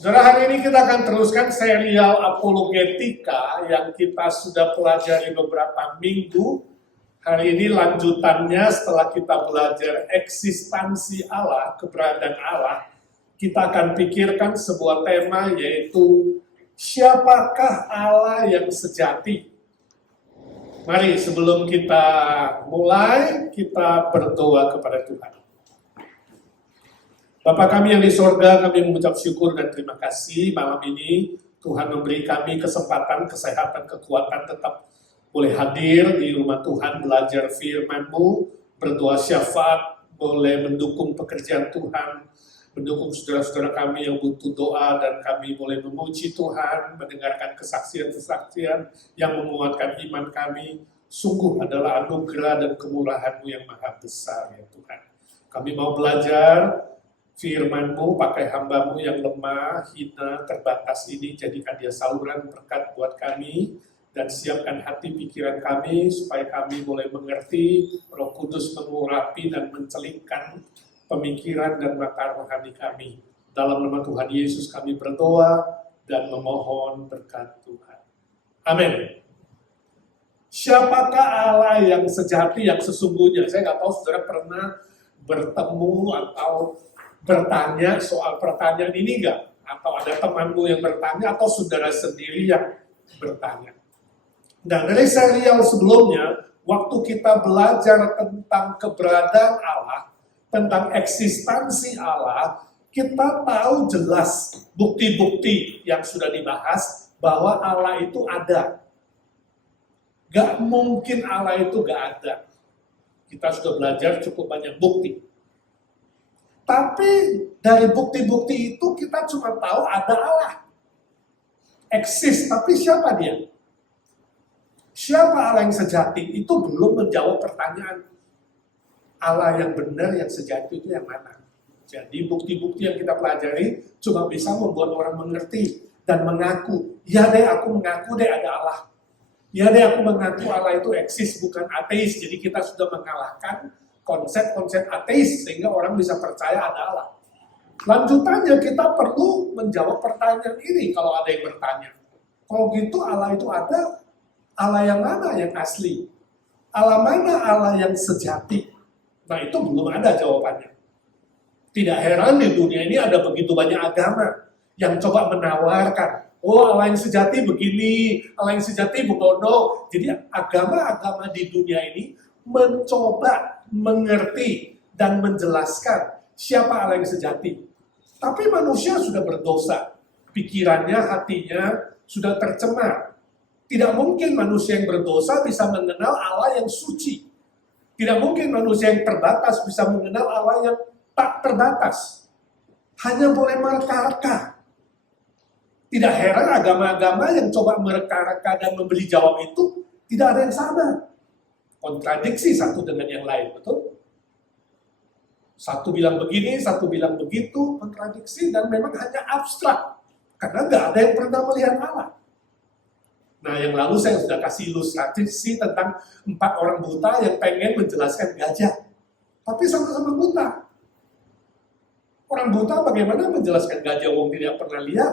Saudara, hari ini kita akan teruskan serial apologetika yang kita sudah pelajari beberapa minggu. Hari ini lanjutannya setelah kita belajar eksistensi Allah, keberadaan Allah, kita akan pikirkan sebuah tema yaitu siapakah Allah yang sejati? Mari sebelum kita mulai, kita berdoa kepada Tuhan. Bapa kami yang di sorga, kami mengucap syukur dan terima kasih malam ini Tuhan memberi kami kesempatan, kesehatan, kekuatan tetap boleh hadir di rumah Tuhan, belajar firman-Mu, berdoa syafaat, boleh mendukung pekerjaan Tuhan, mendukung saudara-saudara kami yang butuh doa, dan kami boleh memuji Tuhan, mendengarkan kesaksian-kesaksian yang menguatkan iman kami. Sungguh adalah anugerah dan kemurahan-Mu yang maha besar ya Tuhan. Kami mau belajar firman-Mu, pakai hamba-Mu yang lemah, hina, terbatas ini, jadikan dia saluran berkat buat kami, dan siapkan hati pikiran kami, supaya kami boleh mengerti, Roh Kudus mengurapi dan mencelingkan pemikiran dan mata rohani kami. Dalam nama Tuhan Yesus kami berdoa dan memohon berkat Tuhan. Amin. Siapakah Allah yang sejati, yang sesungguhnya? Saya nggak tahu saudara pernah bertemu atau bertanya soal pertanyaan ini enggak? Atau ada temanmu yang bertanya, atau saudara sendiri yang bertanya. Dan dari serial sebelumnya, waktu kita belajar tentang keberadaan Allah, tentang eksistensi Allah, kita tahu jelas bukti-bukti yang sudah dibahas bahwa Allah itu ada. Gak mungkin Allah itu gak ada. Kita sudah belajar cukup banyak bukti. Tapi dari bukti-bukti itu kita cuma tahu ada Allah. Eksis, tapi siapa dia? Siapa Allah yang sejati? Itu belum menjawab pertanyaan. Allah yang benar, yang sejati itu yang mana? Jadi bukti-bukti yang kita pelajari cuma bisa membuat orang mengerti dan mengaku. Ya deh, aku mengaku deh ada Allah. Ya deh, aku mengaku Allah itu eksis, bukan ateis. Jadi kita sudah mengalahkan konsep-konsep ateis, sehingga orang bisa percaya ada Allah. Lanjutannya kita perlu menjawab pertanyaan ini kalau ada yang bertanya. Kalau gitu Allah itu ada, Allah yang mana yang asli? Allah mana Allah yang sejati? Nah itu belum ada jawabannya. Tidak heran di dunia ini ada begitu banyak agama yang coba menawarkan, oh Allah yang sejati begini, Allah yang sejati begono. Jadi agama-agama di dunia ini mencoba mengerti dan menjelaskan siapa Allah yang sejati. Tapi manusia sudah berdosa. Pikirannya, hatinya sudah tercemar. Tidak mungkin manusia yang berdosa bisa mengenal Allah yang suci. Tidak mungkin manusia yang terbatas bisa mengenal Allah yang tak terbatas. Hanya boleh mereka-reka. Tidak heran agama-agama yang coba mereka-reka dan memberi jawab itu tidak ada yang sama. Kontradiksi satu dengan yang lain, betul? Satu bilang begini, satu bilang begitu, kontradiksi, dan memang hanya abstrak. Karena nggak ada yang pernah melihat Allah. Nah, yang lalu saya sudah kasih ilustrasi tentang 4 orang buta yang pengen menjelaskan gajah. Tapi sama-sama buta. Orang buta bagaimana menjelaskan gajah wong tidak pernah lihat?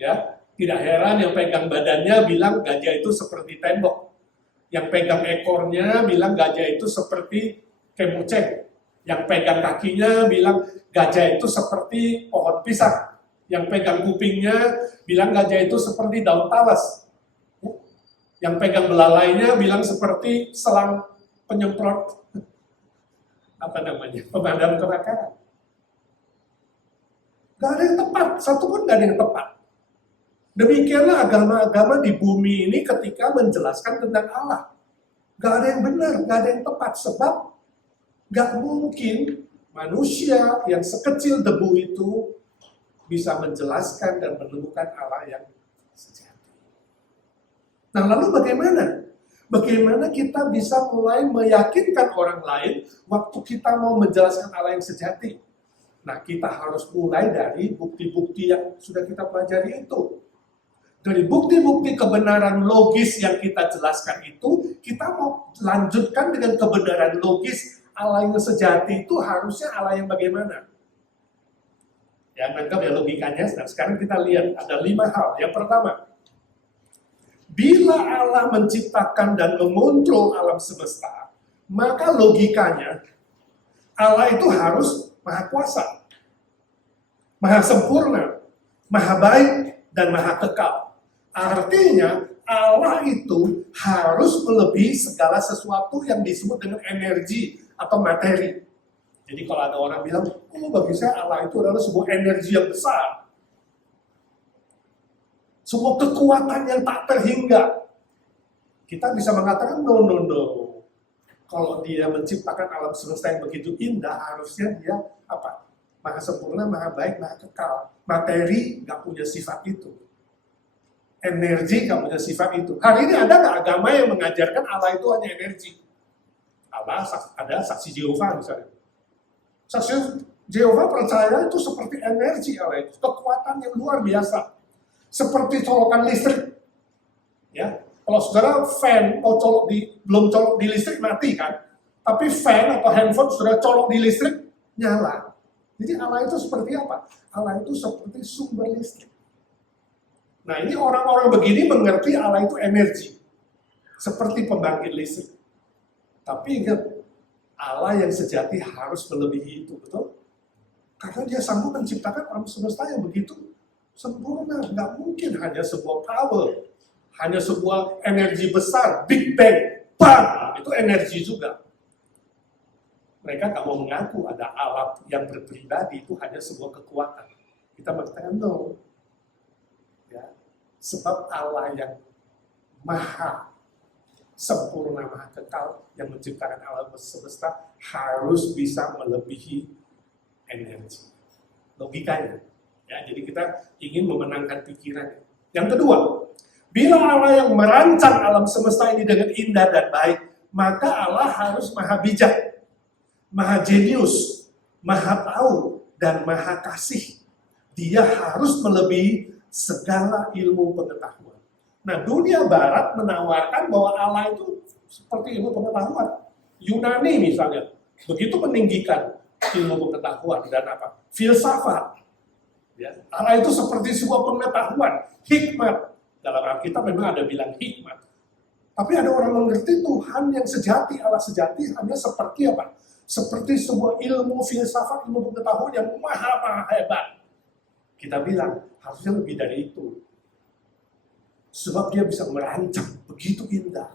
Ya, tidak heran yang pegang badannya bilang gajah itu seperti tembok. Yang pegang ekornya bilang gajah itu seperti kemuceng. Yang pegang kakinya bilang gajah itu seperti pohon pisang. Yang pegang kupingnya bilang gajah itu seperti daun talas. Yang pegang belalainya bilang seperti selang penyemprot pemadam kebakaran. Gak ada yang tepat, satu pun gak ada yang tepat. Demikianlah agama-agama di bumi ini ketika menjelaskan tentang Allah. Gak ada yang benar, gak ada yang tepat. Sebab gak mungkin manusia yang sekecil debu itu bisa menjelaskan dan menemukan Allah yang sejati. Nah lalu bagaimana? Bagaimana kita bisa mulai meyakinkan orang lain waktu kita mau menjelaskan Allah yang sejati? Nah kita harus mulai dari bukti-bukti yang sudah kita pelajari itu. Dari bukti-bukti kebenaran logis yang kita jelaskan itu, kita mau lanjutkan dengan kebenaran logis Allah yang sejati itu harusnya Allah yang bagaimana? Ya, nangkap ya logikanya. Nah, sekarang kita lihat ada 5 hal. Yang pertama, bila Allah menciptakan dan mengontrol alam semesta, maka logikanya Allah itu harus maha kuasa, maha sempurna, maha baik, dan maha kekal. Artinya Allah itu harus melebihi segala sesuatu yang disebut dengan energi atau materi. Jadi kalau ada orang bilang, oh bagi saya Allah itu adalah sebuah energi yang besar. Sebuah kekuatan yang tak terhingga. Kita bisa mengatakan, no. Kalau dia menciptakan alam semesta yang begitu indah, harusnya dia apa? Maha sempurna, maha baik, maha kekal. Materi nggak punya sifat itu. Energi nggak punya sifat itu. Hari ini ada nggak agama yang mengajarkan Allah itu hanya energi? Allah ada saksi Jehovah misalnya. Saksi Jehovah percaya itu seperti energi Allah itu, kekuatan yang luar biasa, seperti colokan listrik. Ya, kalau saudara fan belum colok di listrik mati kan, tapi fan atau handphone saudara colok di listrik nyala. Jadi Allah itu seperti apa? Allah itu seperti sumber listrik. Nah ini orang-orang begini mengerti Allah itu energi, seperti pembangkit listrik. Tapi ingat, Allah yang sejati harus melebihi itu, betul? Karena dia sanggup menciptakan alam semesta yang begitu sempurna. Nggak mungkin hanya sebuah power, hanya sebuah energi besar, Big Bang, bang, itu energi juga. Mereka nggak mau mengaku ada alat yang berpribadi, itu hanya sebuah kekuatan. Kita mengatakan no. Ya. Sebab Allah yang maha sempurna, maha kekal, yang menciptakan alam semesta harus bisa melebihi energi. Logikanya. Ya, jadi kita ingin memenangkan pikiran. Yang kedua, bila Allah yang merancang alam semesta ini dengan indah dan baik, maka Allah harus maha bijak, maha jenius, maha tahu, dan maha kasih. Dia harus melebihi segala ilmu pengetahuan. Nah, dunia barat menawarkan bahwa Allah itu seperti ilmu pengetahuan. Yunani misalnya, begitu meninggikan ilmu pengetahuan dan apa? Filsafat. Ya, Allah itu seperti sebuah pengetahuan, hikmat. Dalam Alkitab memang ada bilang hikmat. Tapi ada orang mengerti Tuhan yang sejati, Allah sejati hanya seperti apa? Seperti sebuah ilmu filsafat, ilmu pengetahuan yang maha hebat. Kita bilang, harusnya lebih dari itu. Sebab dia bisa merancang begitu indah.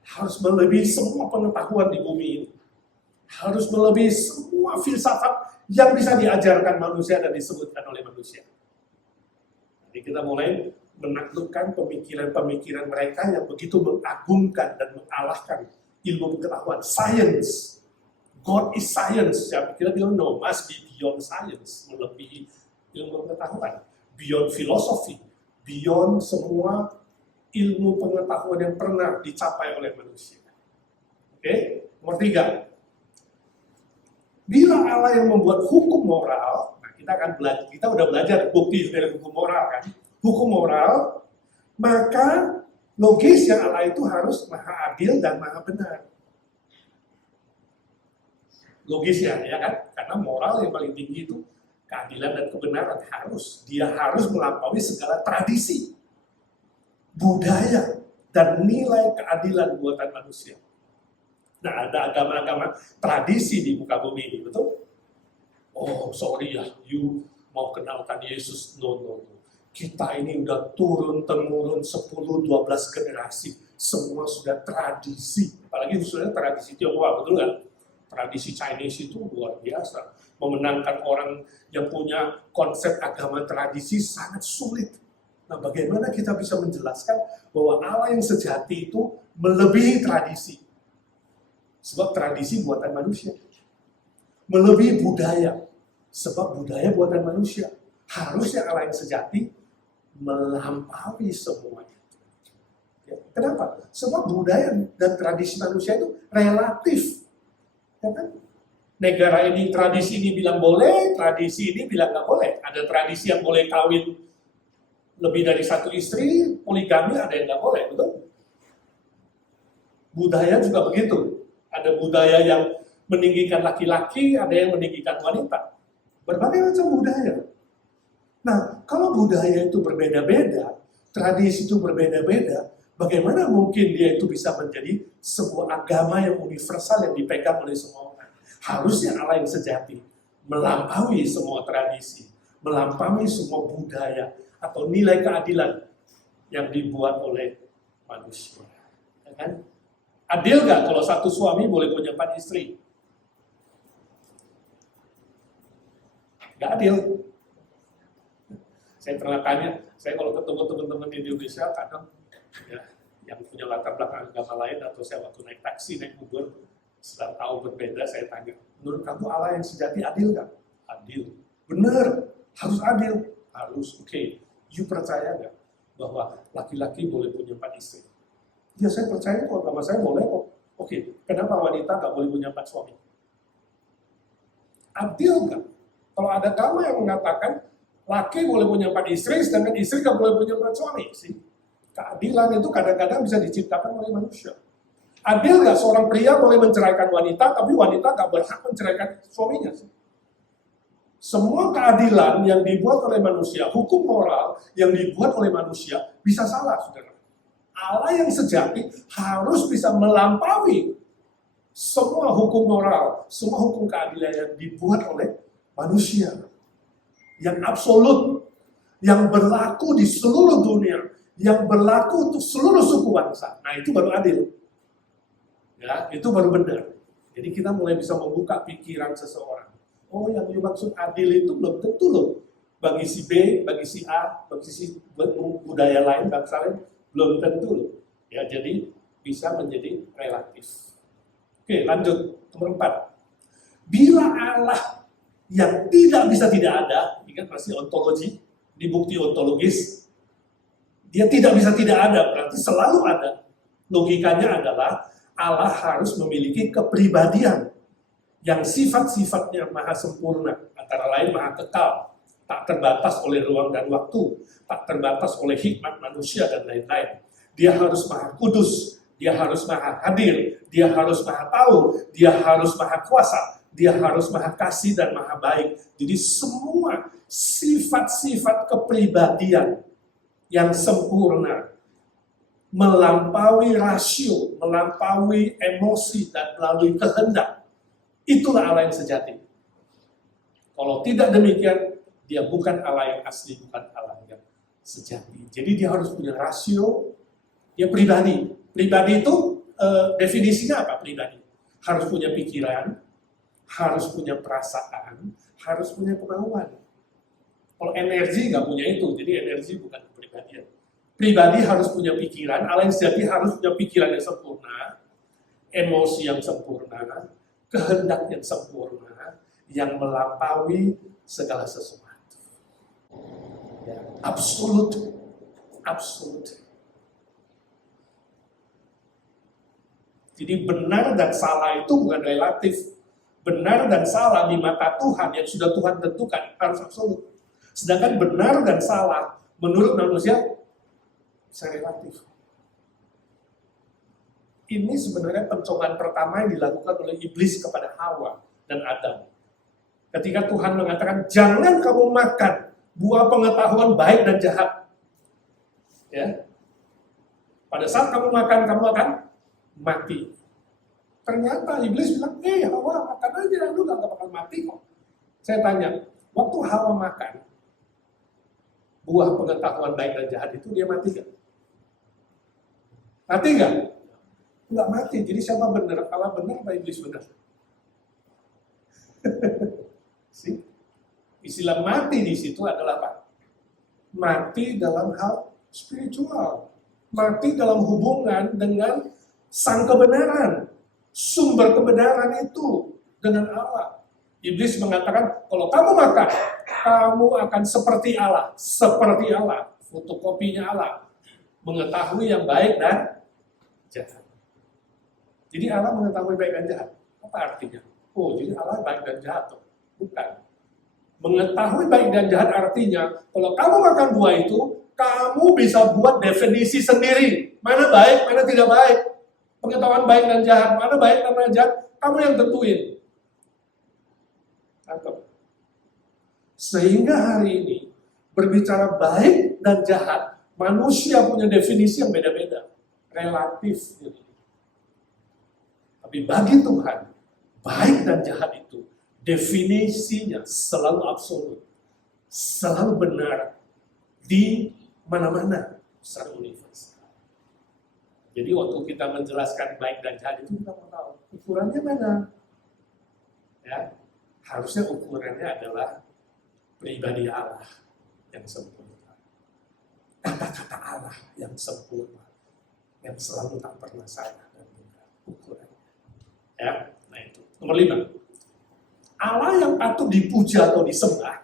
Harus melebihi semua pengetahuan di bumi ini. Harus melebihi semua filsafat yang bisa diajarkan manusia dan disebutkan oleh manusia. Jadi kita mulai menaklukkan pemikiran-pemikiran mereka yang begitu mengagungkan dan mengalahkan ilmu pengetahuan. Science. God is science. Ya, kita bilang no, must be beyond science. Melebihi ilmu pengetahuan. Beyond philosophy. Beyond semua ilmu pengetahuan yang pernah dicapai oleh manusia. Oke? Nomor 3. Bila Allah yang membuat hukum moral, nah kita udah belajar bukti dari hukum moral kan? Hukum moral, maka logisnya Allah itu harus maha adil dan maha benar. Logisnya, ya kan? Karena moral yang paling tinggi itu keadilan dan kebenaran dia harus melampaui segala tradisi, budaya, dan nilai keadilan buatan manusia. Nah, ada agama-agama tradisi di muka bumi ini, betul? Oh, sorry ya, you mau kenalkan Yesus? No. Kita ini udah turun-temurun 10-12 generasi, semua sudah tradisi. Apalagi sudah tradisi Tionghoa, betul kan? Tradisi Chinese itu luar biasa. Memenangkan orang yang punya konsep agama tradisi sangat sulit. Nah, bagaimana kita bisa menjelaskan bahwa Allah yang sejati itu melebihi tradisi? Sebab tradisi buatan manusia. Melebihi budaya. Sebab budaya buatan manusia. Harusnya Allah yang sejati melampaui semua itu. Ya, kenapa? Sebab budaya dan tradisi manusia itu relatif. Ya kan? Negara ini, tradisi ini bilang boleh, tradisi ini bilang nggak boleh. Ada tradisi yang boleh kawin lebih dari satu istri, poligami ada yang nggak boleh, betul? Budaya juga begitu. Ada budaya yang meninggikan laki-laki, ada yang meninggikan wanita. berbagai macam budaya. Nah, kalau budaya itu berbeda-beda, tradisi itu berbeda-beda, bagaimana mungkin dia itu bisa menjadi sebuah agama yang universal yang dipegang oleh semua orang? Harusnya Allah yang sejati melampaui semua tradisi, melampaui semua budaya atau nilai keadilan yang dibuat oleh manusia. Ya kan? Adil nggak kalau satu suami boleh punya 4 istri? Nggak adil. Saya pernah tanya, saya kalau ketemu teman-teman di Indonesia, kadang ya, yang punya latar belakang agama lain, atau saya waktu naik taksi, naik Uber, setelah tahu berbeda, saya tanya, menurut kamu Allah yang sejati adil nggak? Adil. Benar, harus adil. Harus, oke. You percaya nggak bahwa laki-laki boleh punya 4 istri? Ya saya percaya kok, agama saya boleh kok. Oke, kenapa wanita nggak boleh punya 4 suami? Adil nggak? Kalau ada agama yang mengatakan laki boleh punya 4 istri, sedangkan istri nggak boleh punya 4 suami. Sih. Keadilan itu kadang-kadang bisa diciptakan oleh manusia. Adil nggak seorang pria boleh menceraikan wanita, tapi wanita nggak berhak menceraikan suaminya? Sih. Semua keadilan yang dibuat oleh manusia, hukum moral yang dibuat oleh manusia, bisa salah, saudara. Allah yang sejati harus bisa melampaui semua hukum moral, semua hukum keadilan yang dibuat oleh manusia. Yang absolut, yang berlaku di seluruh dunia, yang berlaku untuk seluruh suku bangsa. Nah, itu baru adil. Ya, itu baru benar. Jadi kita mulai bisa membuka pikiran seseorang. Oh, yang dimaksud adil itu belum tentu loh. Bagi si B, bagi si A, bagi si budaya lain, bangsa lain, belum tentu loh. Ya, jadi bisa menjadi relatif. Oke, lanjut. Nomor 4. Bila Allah yang tidak bisa tidak ada, ini kan pasti ontologi, di bukti ontologis, dia tidak bisa tidak ada, berarti selalu ada. Logikanya adalah Allah harus memiliki kepribadian yang sifat-sifatnya maha sempurna, antara lain maha kekal, tak terbatas oleh ruang dan waktu, tak terbatas oleh hikmat manusia dan lain-lain. Dia harus maha kudus, dia harus maha hadir, dia harus maha tahu, dia harus maha kuasa, dia harus maha kasih dan maha baik. Jadi semua sifat-sifat kepribadian yang sempurna, melampaui rasio, melampaui emosi, dan melalui kehendak, itulah Allah yang sejati. Kalau tidak demikian, dia bukan Allah yang asli, bukan Allah yang sejati. Jadi dia harus punya rasio, dia pribadi. Pribadi itu definisinya apa pribadi? Harus punya pikiran, harus punya perasaan, harus punya kemauan. Kalau energi nggak punya itu, jadi energi bukan kepribadian. Pribadi harus punya pikiran, Allah yang sejati harus punya pikiran yang sempurna, emosi yang sempurna, kehendak yang sempurna, yang melampaui segala sesuatu. Ya, absolut. Jadi benar dan salah itu bukan relatif. Benar dan salah di mata Tuhan yang sudah Tuhan tentukan harus absolut. Sedangkan benar dan salah menurut manusia bisa relatif. Ini sebenarnya pencobaan pertama yang dilakukan oleh iblis kepada Hawa dan Adam. Ketika Tuhan mengatakan, jangan kamu makan buah pengetahuan baik dan jahat. Ya. Pada saat kamu makan, kamu akan mati. Ternyata iblis bilang, Hawa makan aja, lu gak bakal mati kok. Saya tanya, waktu Hawa makan buah pengetahuan baik dan jahat itu, dia mati gak? Mati gak? Nggak mati, jadi siapa benar? Allah benar atau iblis benar? Istilah mati di situ adalah apa? Mati dalam hal spiritual. Mati dalam hubungan dengan sang kebenaran. Sumber kebenaran itu dengan Allah. Iblis mengatakan, kalau kamu makan, kamu akan seperti Allah. Seperti Allah. Fotokopinya Allah. Mengetahui yang baik dan jahat. Jadi Allah mengetahui baik dan jahat. Apa artinya? Oh, jadi Allah baik dan jahat. Bukan. Mengetahui baik dan jahat artinya, kalau kamu makan buah itu, kamu bisa buat definisi sendiri. Mana baik, mana tidak baik. Pengetahuan baik dan jahat, mana baik dan mana jahat, kamu yang tentuin. Cakep. Sehingga hari ini, berbicara baik dan jahat, manusia punya definisi yang beda-beda. Relatif. Tapi bagi Tuhan, baik dan jahat itu, definisinya selalu absolut. Selalu benar di mana-mana secara universal. Jadi waktu kita menjelaskan baik dan jahat itu kita mau tahu ukurannya mana. Ya, harusnya ukurannya adalah pribadi Allah yang sempurna. Kata-kata Allah yang sempurna. Yang selalu tak pernah salah dan benar ukurannya. Ya, nah itu. Nomor 5. Allah yang patut dipuja atau disembah.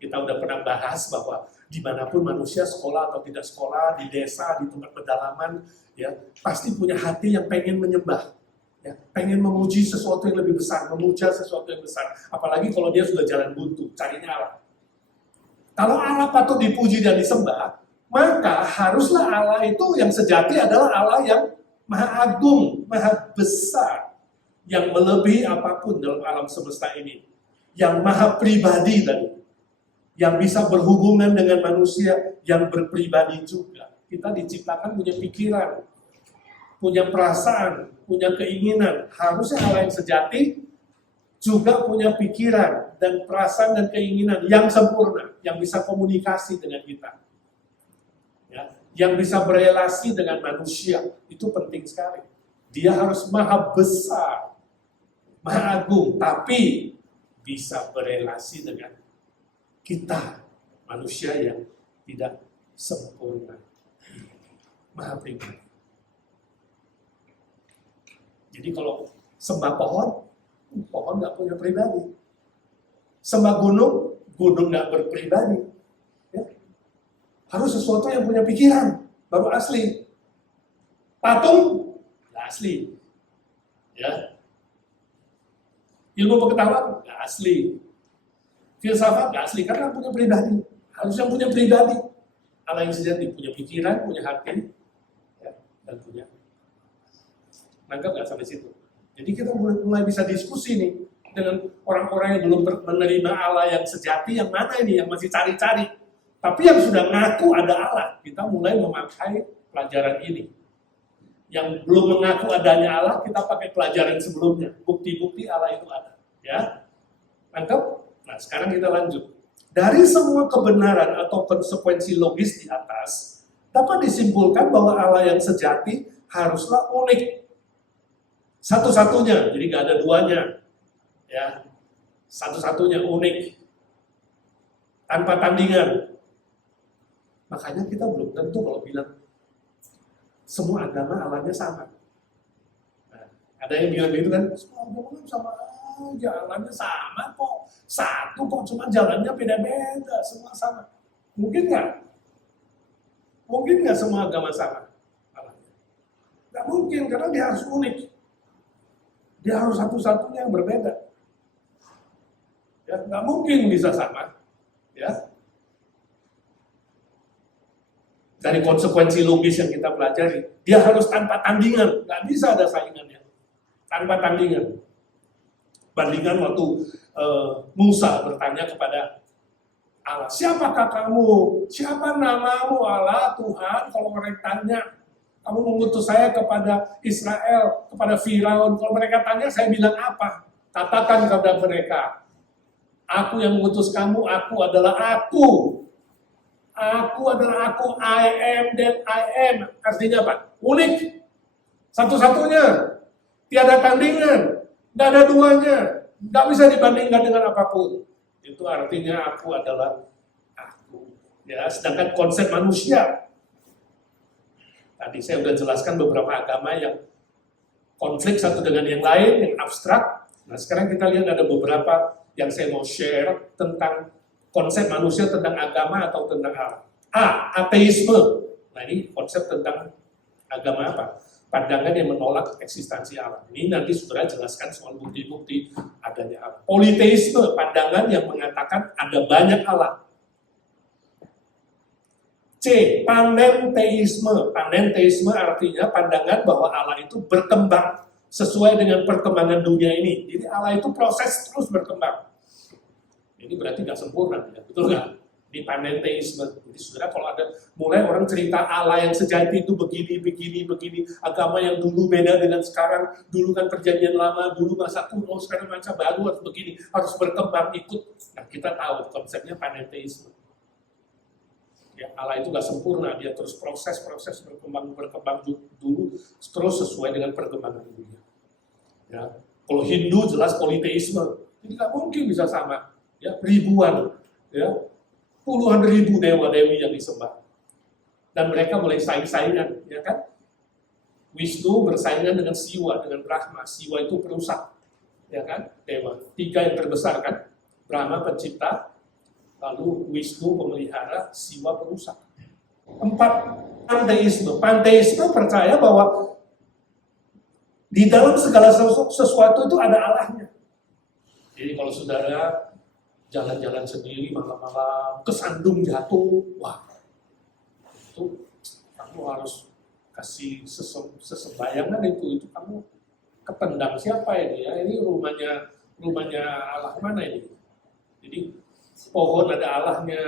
Kita udah pernah bahas bahwa dimanapun manusia sekolah atau tidak sekolah, di desa, di tempat pedalaman, ya pasti punya hati yang pengen menyembah, ya, pengen memuji sesuatu yang lebih besar, memuja sesuatu yang besar. Apalagi kalau dia sudah jalan buntu, carinya Allah. Kalau Allah patut dipuji dan disembah, maka haruslah Allah itu yang sejati adalah Allah yang maha agung, maha besar, yang melebihi apapun dalam alam semesta ini, yang maha pribadi tadi. Yang bisa berhubungan dengan manusia yang berpribadi juga. Kita diciptakan punya pikiran, punya perasaan, punya keinginan. Harusnya Allah yang sejati juga punya pikiran dan perasaan dan keinginan yang sempurna, yang bisa komunikasi dengan kita. Ya, yang bisa berelasi dengan manusia, itu penting sekali. Dia harus maha besar, maha agung, tapi bisa berelasi dengan kita, manusia yang tidak sempurna, maha pribadi. Jadi kalau sembah pohon, pohon nggak punya pribadi. Sembah gunung, gunung nggak berpribadi. Ya. Harus sesuatu yang punya pikiran, baru asli. Patung, nggak asli. Ya. Ilmu pengetahuan, nggak asli. Filsafat nggak asli, karena punya pribadi. Harus yang punya pribadi. Allah yang sejati, punya pikiran, punya hati, ya, dan punya. Nangkap nggak sampai situ? Jadi kita mulai bisa diskusi nih, dengan orang-orang yang belum menerima Allah yang sejati, yang mana ini, yang masih cari-cari. Tapi yang sudah ngaku ada Allah, kita mulai memakai pelajaran ini. Yang belum mengaku adanya Allah, kita pakai pelajaran sebelumnya. Bukti-bukti Allah itu ada. Ya, nangkap? Nah, sekarang kita lanjut. Dari semua kebenaran atau konsekuensi logis di atas, dapat disimpulkan bahwa Allah yang sejati haruslah unik. Satu-satunya, jadi nggak ada duanya. Ya, satu-satunya unik. Tanpa tandingan. Makanya kita belum tentu kalau bilang semua agama Allahnya sama. Nah, ada yang bilang gitu kan, semua agama sama aja, Allahnya sama kok. Satu kok, cuma jalannya beda-beda, semua sama. Mungkin nggak? Mungkin nggak semua agama sama? Nggak mungkin, karena dia harus unik. Dia harus satu-satunya yang berbeda. Ya, nggak mungkin bisa sama. Ya. Dari konsekuensi logis yang kita pelajari, dia harus tanpa tandingan, nggak bisa ada saingannya. Tanpa tandingan. Bandingkan waktu Musa bertanya kepada Allah, siapakah kamu? Siapa namamu Allah, Tuhan? Kalau mereka tanya, kamu mengutus saya kepada Israel, kepada Firaun. Kalau mereka tanya, saya bilang apa? Katakan kepada mereka, aku yang mengutus kamu, aku adalah aku. Aku adalah aku, I am that I am. Artinya apa? Unik. Satu-satunya. Tiada tandingan. Nggak ada duanya. Nggak bisa dibandingkan dengan apapun. Itu artinya aku adalah aku. Ya, sedangkan konsep manusia, tadi saya sudah jelaskan beberapa agama yang konflik satu dengan yang lain, yang abstrak. Nah, sekarang kita lihat ada beberapa yang saya mau share tentang konsep manusia tentang agama atau tentang Allah. Ateisme. Nah, ini konsep tentang agama apa? Pandangan yang menolak eksistensi Allah. Ini nanti saudara jelaskan soal bukti-bukti adanya Allah. Politeisme, pandangan yang mengatakan ada banyak Allah. C. Panenteisme. Panenteisme artinya pandangan bahwa Allah itu berkembang sesuai dengan perkembangan dunia ini. Jadi Allah itu proses terus berkembang. Ini berarti nggak sempurna, ya? Betul nggak? Di panenteisme. Jadi saudara, kalau ada mulai orang cerita Allah yang sejati itu begini, agama yang dulu beda dengan sekarang, dulu kan perjanjian lama, dulu masa kuno, sekarang masa baru harus begini, harus berkembang ikut. Nah, kita tahu konsepnya panenteisme. Ya, Allah itu nggak sempurna, dia terus proses berkembang dulu, terus sesuai dengan perkembangan dunia. Ya, kalau Hindu jelas politeisme, jadi nggak mungkin bisa sama. Ya, ribuan, ya, puluhan ribu dewa-dewi yang disembah. Dan mereka mulai saing-saingan, ya kan? Wisnu bersaingan dengan Siwa, dengan Brahma. Siwa itu perusak, ya kan? Dewa. 3 yang terbesar kan? Brahma pencipta, lalu Wisnu pemelihara, Siwa perusak. 4, panteisme. Panteisme percaya bahwa di dalam segala sesuatu itu ada Allahnya. Jadi kalau saudara jalan-jalan sendiri malam-malam, kesandung jatuh, wah, itu kamu harus kasih sesembayangan itu kamu ketendang siapa ini ya? Ini rumahnya Allah mana ini? Jadi pohon ada Allahnya,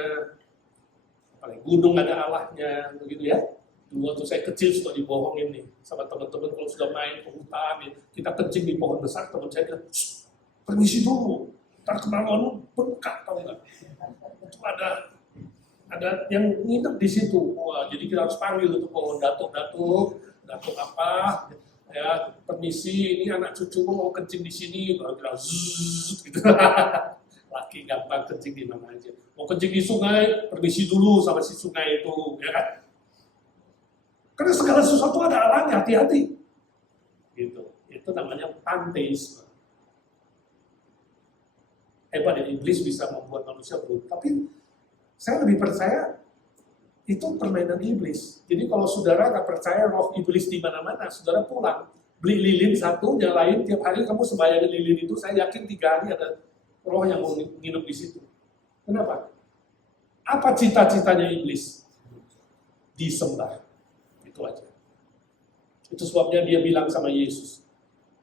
apalagi gunung ada Allahnya, begitu ya. Dulu waktu saya kecil suka dibohongin nih sama teman-teman kalau sudah main ke hutan, kita kencing di pohon besar, teman saya bilang, permisi dulu. Ntar kemana-mana bengkak, tau nggak? Itu ada yang nginep di situ. Wah, jadi kita harus panggil itu pohon datuk apa? Ya, permisi, ini anak cucumu mau kencing di sini, kalau kita zzz, gitu. Laki gampang kencing di mana aja. Mau kencing di sungai, permisi dulu sama si sungai itu, ya kan? Karena segala sesuatu ada Allahnya, hati-hati. Gitu. Itu namanya panteisme. Hebat ya, iblis bisa membuat manusia buruk. Tapi saya lebih percaya itu permainan iblis. Jadi kalau saudara nggak percaya roh iblis di mana-mana, saudara pulang, beli lilin satu, yang lain tiap hari kamu sembahyangin lilin itu, saya yakin 3 hari ada roh yang mau nginep di situ. Kenapa? Apa cita-citanya iblis? Disembah. Itu aja. Itu sebabnya dia bilang sama Yesus,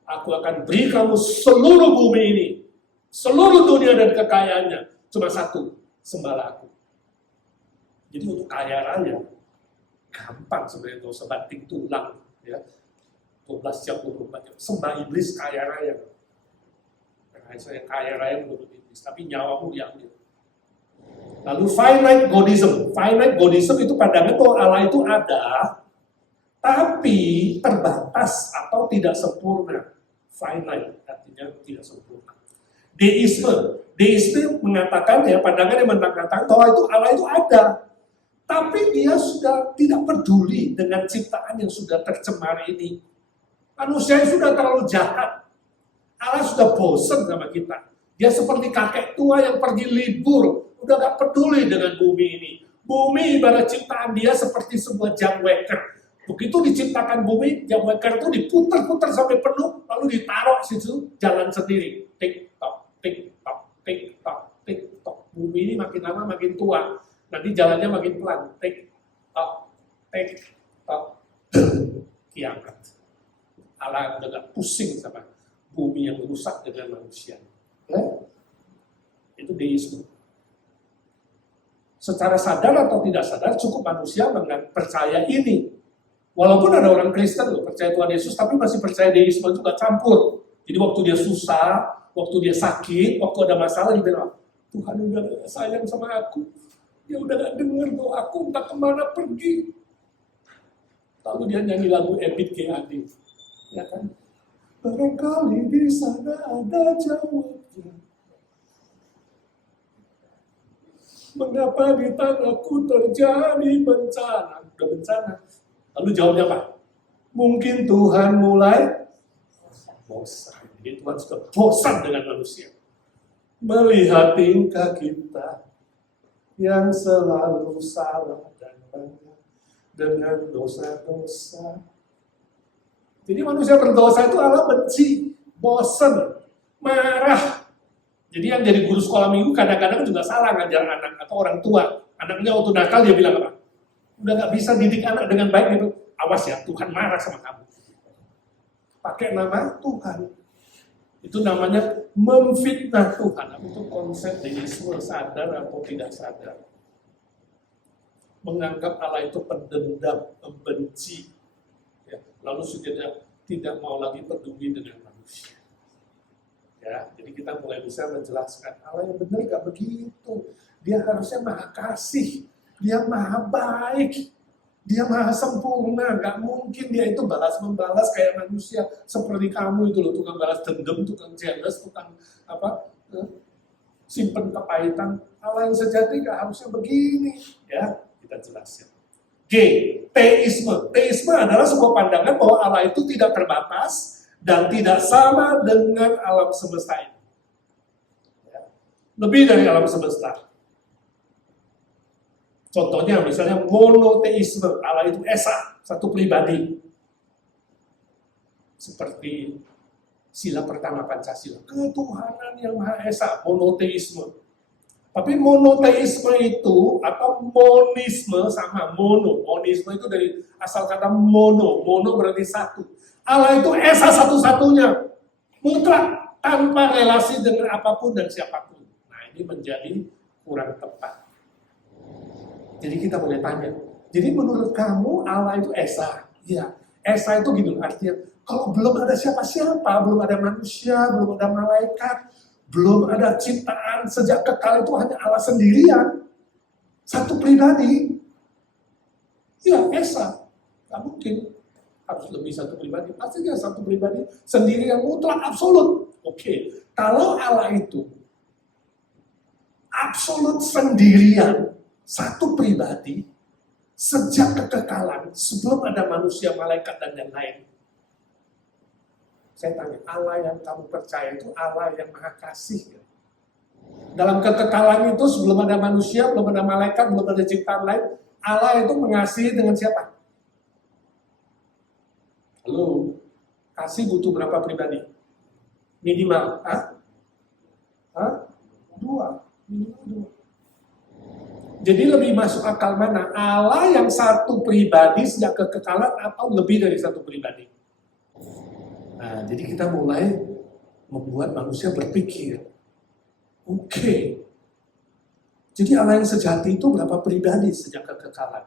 aku akan beri kamu seluruh bumi ini, seluruh dunia dan kekayaannya, cuma satu, sembahlah aku. Jadi untuk kaya raya, gampang sebenarnya, nggak usah banting tulang, ya. 12 jam, 24 jam, sembah iblis kaya raya. Nah, saya kaya raya menurut iblis, tapi nyawamu diambil. Lalu finite godism itu pandangan bahwa Allah itu ada, tapi terbatas atau tidak sempurna. Finite artinya tidak sempurna. Deisme mengatakan, ya, pandangan yang mengatakan bahwa itu Allah itu ada, tapi dia sudah tidak peduli dengan ciptaan yang sudah tercemar ini. Manusia yang sudah terlalu jahat. Allah sudah bosan sama kita. Dia seperti kakek tua yang pergi libur, udah gak peduli dengan bumi ini. Bumi ibarat ciptaan dia seperti sebuah jam waker. Begitu diciptakan bumi, jam waker itu diputar-putar sampai penuh, lalu ditaruh situ jalan sendiri. Tik-tok, tik-tok, tik-tok, tik-tok. Bumi ini makin lama makin tua. Nanti jalannya makin pelan. Tik-tok, tik-tok. Kiamat. Allah udah gak pusing sama bumi yang rusak dengan manusia. Itu deisme. Secara sadar atau tidak sadar, cukup manusia percaya ini. Walaupun ada orang Kristen loh, percaya Tuhan Yesus, tapi masih percaya deisme juga campur. Jadi waktu dia susah, waktu dia sakit, waktu ada masalah, dia bilang, Tuhan udah gak sayang sama aku. Dia udah gak dengar bahwa aku entah kemana pergi. Lalu dia nyanyi lagu Ebit GAD. Ya kan? Barangkali di sana ada jawabnya. Mengapa di tanahku terjadi bencana? Udah bencana. Lalu jawabnya apa? Mungkin Tuhan mulai bosan. Jadi Tuhan sudah bosan dengan manusia. Melihat tingkah kita yang selalu salah dan banyak dengan dosa-dosa. Jadi manusia berdosa itu Allah benci, bosan, marah. Jadi yang jadi guru sekolah minggu kadang-kadang juga salah ngajar anak atau orang tua. Anaknya waktu nakal dia bilang apa? Udah gak bisa didik anak dengan baik gitu. Awas ya, Tuhan marah sama kamu. Pakai nama Tuhan. Itu namanya memfitnah Tuhan. Itu konsep deisme, sadar atau tidak sadar. Menganggap Allah itu pendendam, membenci. Ya, lalu sudah tidak mau lagi peduli dengan manusia. Ya, jadi kita mulai bisa menjelaskan Allah yang benar gak begitu. Dia harusnya maha kasih, dia maha baik, dia maha sempurna. Gak mungkin dia itu balas-membalas kayak manusia seperti kamu itu loh, tukang balas dendam, tukang jealous, tukang simpen kepahitan. Allah yang sejati gak harusnya begini. Ya, kita jelasin. G. Teisme. Teisme adalah sebuah pandangan bahwa Allah itu tidak terbatas dan tidak sama dengan alam semesta ini. Ya. Lebih dari alam semesta. Contohnya misalnya monoteisme, Allah itu esa, satu pribadi. Seperti sila pertama Pancasila, ketuhanan yang Maha Esa, monoteisme. Tapi monoteisme itu atau monisme sama monisme itu dari asal kata mono berarti satu. Allah itu esa satu-satunya, mutlak, tanpa relasi dengan apapun dan siapapun. Nah ini menjadi kurang tepat. Jadi kita boleh tanya, jadi menurut kamu Allah itu esa? Ya, esa itu gitu artinya, kalau belum ada siapa-siapa, belum ada manusia, belum ada malaikat, belum ada ciptaan, sejak kekal itu hanya Allah sendirian, satu pribadi. Ya, esa. Gak mungkin harus lebih satu pribadi, pastinya satu pribadi sendiri yang mutlak absolut. Oke, kalau Allah itu absolut sendirian, satu pribadi, sejak kekekalan, sebelum ada manusia, malaikat, dan yang lain. Saya tanya, Allah yang kamu percaya itu Allah yang maha kasih. Dalam kekekalan itu sebelum ada manusia, belum ada malaikat, belum ada ciptaan lain, Allah itu mengasihi dengan siapa? Halo, kasih butuh berapa pribadi? Minimal, dua, minimal dua. Jadi lebih masuk akal mana? Allah yang satu pribadi sejak kekekalan atau lebih dari satu pribadi? Nah, jadi kita mulai membuat manusia berpikir. Oke. Jadi Allah yang sejati itu berapa pribadi sejak kekekalan?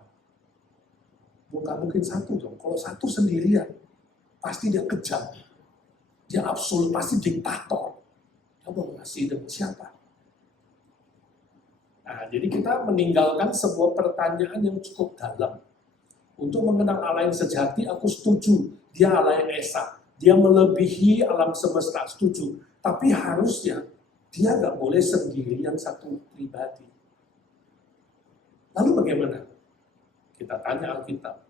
Bukan mungkin satu dong. Kalau satu sendirian, pasti dia kejam. Dia absolut, pasti diktator. Dia mau ngasih dengan siapa? Nah, jadi kita meninggalkan sebuah pertanyaan yang cukup dalam. Untuk mengenal Allah yang sejati, aku setuju. Dia Allah yang esa. Dia melebihi alam semesta, setuju. Tapi harusnya, dia nggak boleh sendirian satu pribadi. Lalu bagaimana? Kita tanya Alkitab.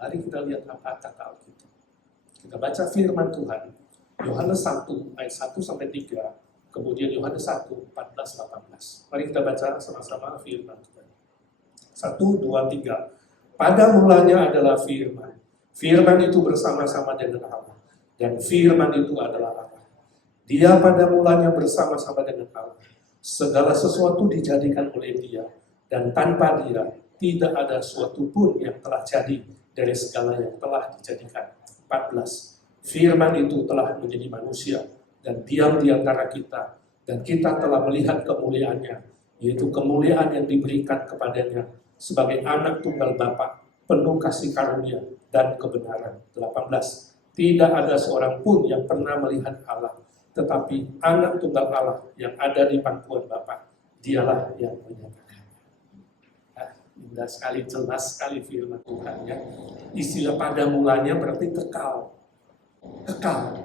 Mari kita lihat apa kata Alkitab. Kita baca firman Tuhan. Yohanes 1, ayat 1 sampai 3. Kemudian Yohanes 1, 14-18. Mari kita baca sama-sama firman Tuhan. 1, 2, 3. Pada mulanya adalah firman. Firman itu bersama-sama dengan Allah. Dan firman itu adalah Allah. Dia pada mulanya bersama-sama dengan Allah. Segala sesuatu dijadikan oleh dia. Dan tanpa dia, tidak ada sesuatu pun yang telah jadi dari segala yang telah dijadikan. 14. Firman itu telah menjadi manusia dan diam di antara kita, dan kita telah melihat kemuliaannya, yaitu kemuliaan yang diberikan kepadanya sebagai anak tunggal Bapa, penuh kasih karunia dan kebenaran. 18. Tidak ada seorang pun yang pernah melihat Allah, tetapi anak tunggal Allah yang ada di pangkuan Bapa, dialah yang menyatakan. Indah sekali, jelas sekali firman Tuhan ya. Istilah pada mulanya berarti kekal. Kekal.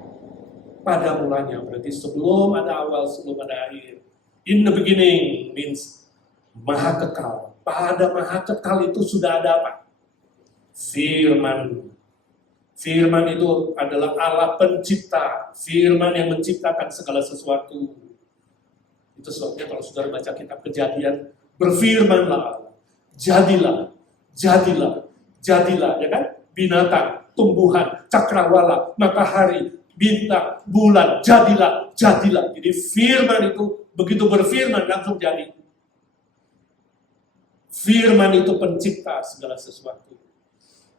Pada mulanya berarti sebelum ada awal, sebelum ada akhir. In the beginning means maha kekal. Pada maha kekal itu sudah ada apa? Firman. Firman itu adalah Allah pencipta. Firman yang menciptakan segala sesuatu. Itu sebabnya kalau saudara baca kitab Kejadian, berfirmanlah Allah. Jadilah, jadilah, jadilah, ya kan? Binatang, tumbuhan, cakrawala, matahari, bintang, bulan, jadilah, jadilah. Jadi firman itu begitu berfirman langsung jadi. Firman itu pencipta segala sesuatu.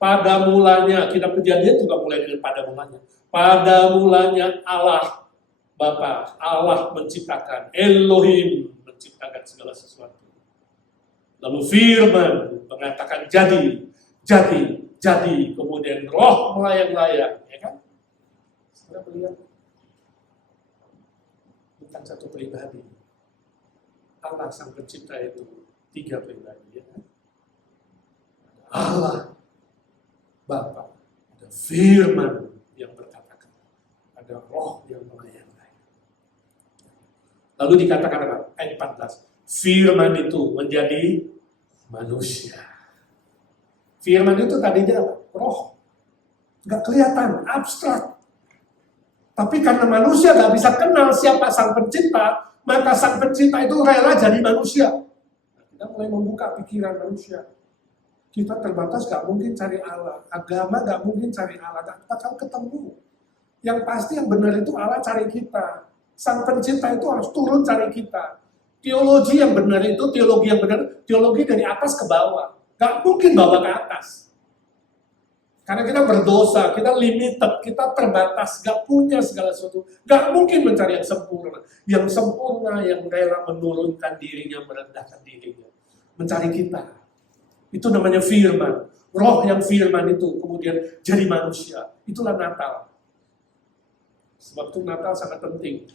Pada mulanya, kitab Kejadian juga mulai dengan pada mulanya. Pada mulanya Allah. Bapa, Allah menciptakan, Elohim menciptakan segala sesuatu. Lalu firman mengatakan jadi, kemudian roh melayang-layang, ya kan? Saudara melihat, bukan satu pribadi. Allah sang pencipta itu 3 pribadi, ya kan? Allah, Bapa, ada firman yang berkata-kata, ada roh yang melayang-layang. Lalu dikatakan apa? Ayat 14. Firman itu menjadi manusia. Firman itu tadinya apa? Roh. Nggak kelihatan, abstrak. Tapi karena manusia nggak bisa kenal siapa sang pencipta, maka sang pencipta itu rela jadi manusia. Kita mulai membuka pikiran manusia. Kita terbatas, nggak mungkin cari Allah. Agama nggak mungkin cari Allah, nggak bakal ketemu. Yang pasti yang benar itu Allah cari kita. Sang pencipta itu harus turun cari kita. Teologi yang benar itu, teologi yang benar, teologi dari atas ke bawah. Gak mungkin bawah ke atas. Karena kita berdosa, kita limited, kita terbatas, gak punya segala sesuatu. Gak mungkin mencari yang sempurna. Yang sempurna, yang rela menurunkan dirinya, merendahkan dirinya. Mencari kita. Itu namanya firman. Roh yang firman itu kemudian jadi manusia. Itulah Natal. Sebab itu Natal sangat penting.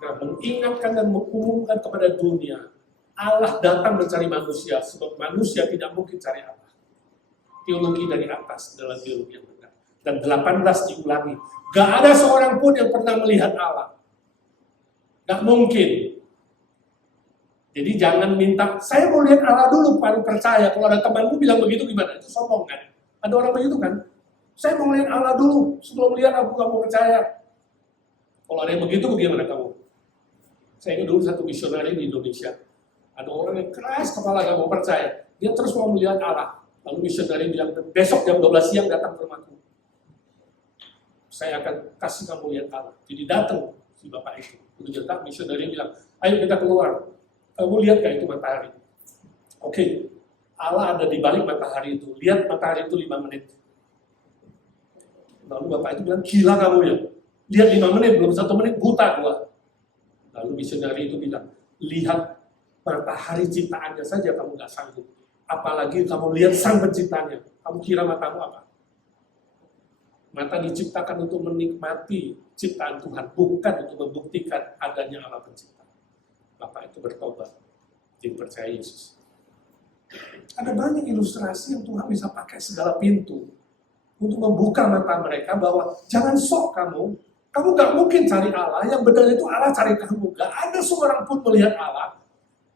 Kita mengingatkan dan mengumumkan kepada dunia, Allah datang mencari manusia, sebab manusia tidak mungkin cari Allah. Teologi dari atas adalah teologi yang benar. Dan 18 diulangi, gak ada seorang pun yang pernah melihat Allah. Gak mungkin. Jadi jangan minta, saya mau lihat Allah dulu, baru percaya. Kalau ada temanmu bilang begitu gimana? Itu sombong kan? Ada orang begitu kan? Saya mau lihat Allah dulu, sebelum lihat aku gak mau percaya. Kalau ada yang begitu, bagaimana kamu? Saya ingat dulu satu misionari di Indonesia. Ada orang yang keras kepala gak mau percaya. Dia terus mau melihat Allah. Lalu misionari bilang, besok jam 12 siang datang ke rumahku. Saya akan kasih kamu lihat Allah. Jadi datang si bapak itu. Lalu datang, misionari bilang, ayo kita keluar. Kamu lihat gak itu matahari? Oke, Allah ada di balik matahari itu. Lihat matahari itu 5 menit. Lalu bapak itu bilang, gila kamu ya. Lihat 5 menit, belum 1 menit, buta gua. Lalu misionari itu bilang, lihat matahari ciptaannya saja kamu gak sanggup. Apalagi kamu lihat sang penciptanya. Kamu kira matamu apa? Mata diciptakan untuk menikmati ciptaan Tuhan, bukan untuk membuktikan adanya Allah pencipta. Bapak itu bertobat, jadi percaya Yesus. Ada banyak ilustrasi yang Tuhan bisa pakai segala pintu untuk membuka mata mereka bahwa jangan sok kamu gak mungkin cari Allah, yang benar itu Allah cari kamu. Gak ada seorang pun melihat Allah,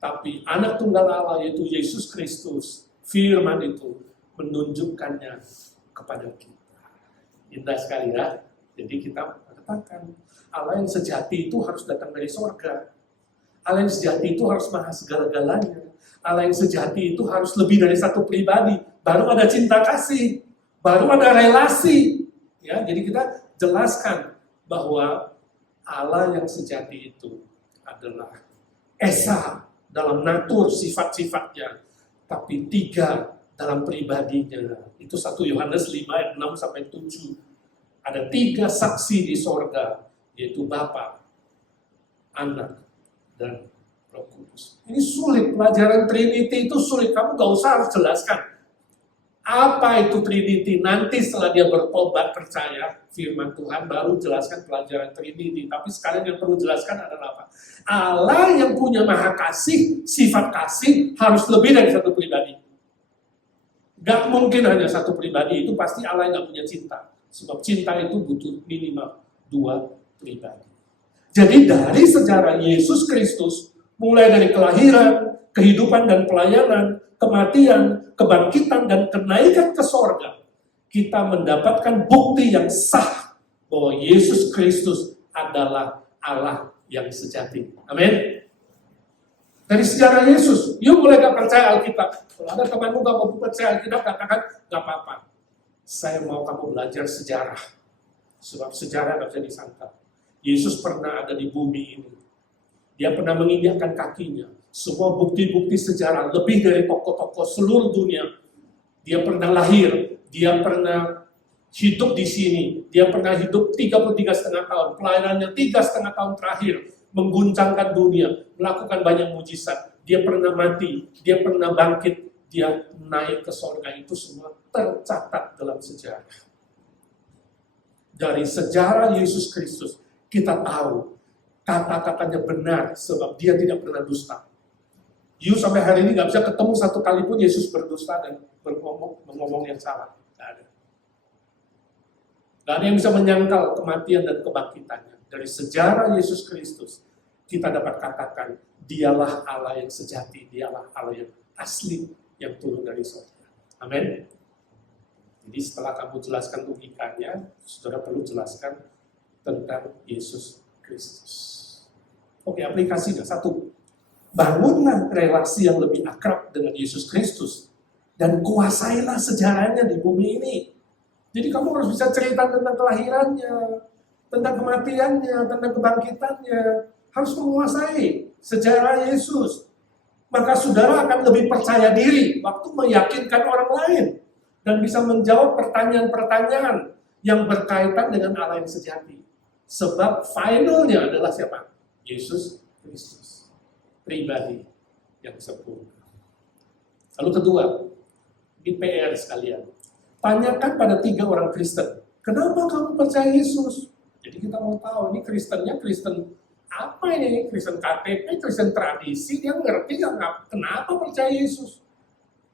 tapi anak tunggal Allah yaitu Yesus Kristus, firman itu menunjukkannya kepada kita. Indah sekali ya. Jadi kita katakan Allah yang sejati itu harus datang dari surga. Allah yang sejati itu harus maha segala-galanya. Allah yang sejati itu harus lebih dari satu pribadi. Baru ada cinta kasih, baru ada relasi. Ya, jadi kita jelaskan bahwa Allah yang sejati itu adalah Esa dalam natur sifat-sifatnya, tapi 3 dalam pribadinya. Itu 1 Yohanes 5 ayat 6 sampai 7. Ada 3 saksi di sorga, yaitu Bapa, Anak, dan Roh Kudus. Ini sulit, pelajaran Trinity itu sulit. Kamu gak usah harus jelaskan apa itu Trinity. Nanti setelah dia bertobat percaya firman Tuhan, baru jelaskan pelajaran Trinity. Tapi sekalian yang perlu jelaskan adalah apa? Allah yang punya maha kasih, sifat kasih harus lebih dari satu pribadi. Gak mungkin hanya satu pribadi, itu pasti Allah yang gak punya cinta. Sebab cinta itu butuh minimal 2 pribadi. Jadi dari sejarah Yesus Kristus, mulai dari kelahiran, kehidupan dan pelayanan, kematian, kebangkitan, dan kenaikan ke sorga, kita mendapatkan bukti yang sah bahwa Yesus Kristus adalah Allah yang sejati. Amin. Dari sejarah Yesus, yuk mulai gak percaya Alkitab. Kalau ada temanmu gak mau percaya Alkitab, katakan gak apa-apa. Saya mau kamu belajar sejarah. Sebab sejarah gak bisa disangkal. Yesus pernah ada di bumi ini. Dia pernah menginjakkan kakinya. Semua bukti-bukti sejarah, lebih dari tokoh-tokoh seluruh dunia. Dia pernah lahir, dia pernah hidup di sini. Dia pernah hidup 33,5 tahun. Pelayanannya 3,5 tahun terakhir. Mengguncangkan dunia. Melakukan banyak mujizat. Dia pernah mati. Dia pernah bangkit. Dia naik ke surga. Itu semua tercatat dalam sejarah. Dari sejarah Yesus Kristus, kita tahu kata-katanya benar sebab dia tidak pernah dusta. You sampai hari ini nggak bisa ketemu satu kali pun Yesus berdusta dan mengomong yang salah. Nggak ada. Nggak ada yang bisa menyangkal kematian dan kebangkitannya. Dari sejarah Yesus Kristus, kita dapat katakan, dialah Allah yang sejati, dialah Allah yang asli, yang turun dari surga. Amin. Jadi setelah kamu jelaskan logikanya, saudara perlu jelaskan tentang Yesus Kristus. Oke, aplikasinya. Satu, bangunlah relasi yang lebih akrab dengan Yesus Kristus dan kuasailah sejarahnya di bumi ini. Jadi kamu harus bisa cerita tentang kelahirannya, tentang kematiannya, tentang kebangkitannya. Harus menguasai sejarah Yesus. Maka saudara akan lebih percaya diri waktu meyakinkan orang lain dan bisa menjawab pertanyaan-pertanyaan yang berkaitan dengan Allah yang sejati. Sebab finalnya adalah siapa? Yesus Kristus. Pribadi yang sempurna. Lalu kedua, di PR sekalian. Tanyakan pada 3 orang Kristen, kenapa kamu percaya Yesus? Jadi kita mau tahu, ini Kristennya Kristen apa ini? Kristen KTP, Kristen tradisi, dia ngerti nggak kenapa percaya Yesus?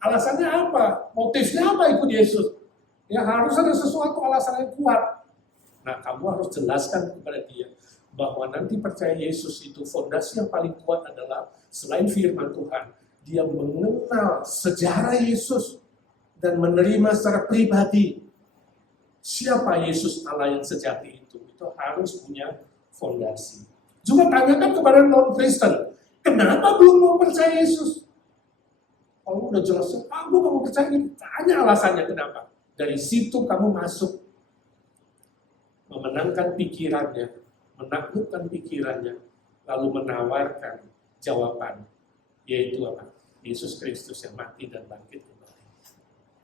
Alasannya apa? Motifnya apa ikut Yesus? Ya harus ada sesuatu alasan yang kuat. Nah, kamu harus jelaskan kepada dia bahwa nanti percaya Yesus itu fondasi yang paling kuat adalah selain firman Tuhan, dia mengenal sejarah Yesus dan menerima secara pribadi siapa Yesus Allah yang sejati itu. Itu harus punya fondasi. Juga tanyakan kepada non-Kristen, kenapa belum mau percaya Yesus? Kalau udah jelas, gue gak mau percaya ini. Tanya alasannya kenapa. Dari situ kamu masuk. Memenangkan pikirannya. Menaklukkan pikirannya. Lalu menawarkan jawaban. Yaitu apa? Yesus Kristus yang mati dan bangkit kembali.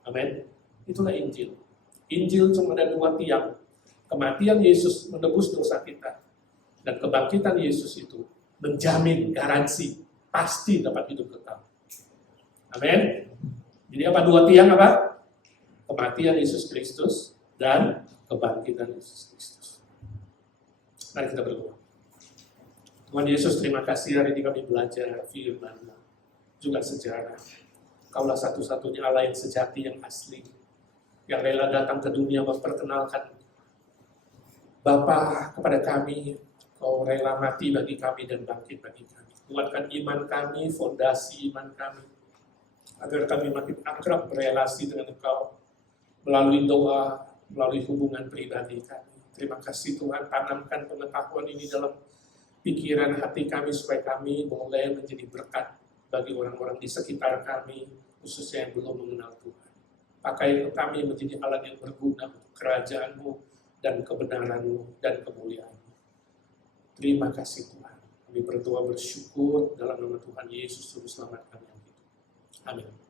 Amin. Itulah Injil. Injil cuma ada 2 tiang. Kematian Yesus menebus dosa kita. Dan kebangkitan Yesus itu menjamin garansi. Pasti dapat hidup kekal. Amin. Jadi apa 2 tiang apa? Kematian Yesus Kristus dan kebangkitan Yesus Kristus. Mari kita berdoa. Tuhan Yesus, terima kasih hari ini kami belajar firman, juga sejarah. Kaulah satu-satunya Allah yang sejati, yang asli, yang rela datang ke dunia memperkenalkan Bapa kepada kami. Kau rela mati bagi kami dan bangkit bagi kami. Kuatkan iman kami, fondasi iman kami, agar kami makin akrab berelasi dengan Engkau melalui doa, melalui hubungan pribadi kami. Terima kasih Tuhan, tanamkan pengetahuan ini dalam pikiran hati kami supaya kami boleh menjadi berkat bagi orang-orang di sekitar kami, khususnya yang belum mengenal Tuhan. Pakai kami menjadi alat yang berguna untuk kerajaan-Mu dan kebenaran-Mu dan kemuliaan-Mu. Terima kasih Tuhan. Kami berdoa bersyukur dalam nama Tuhan Yesus Juru Selamat kami. Amin.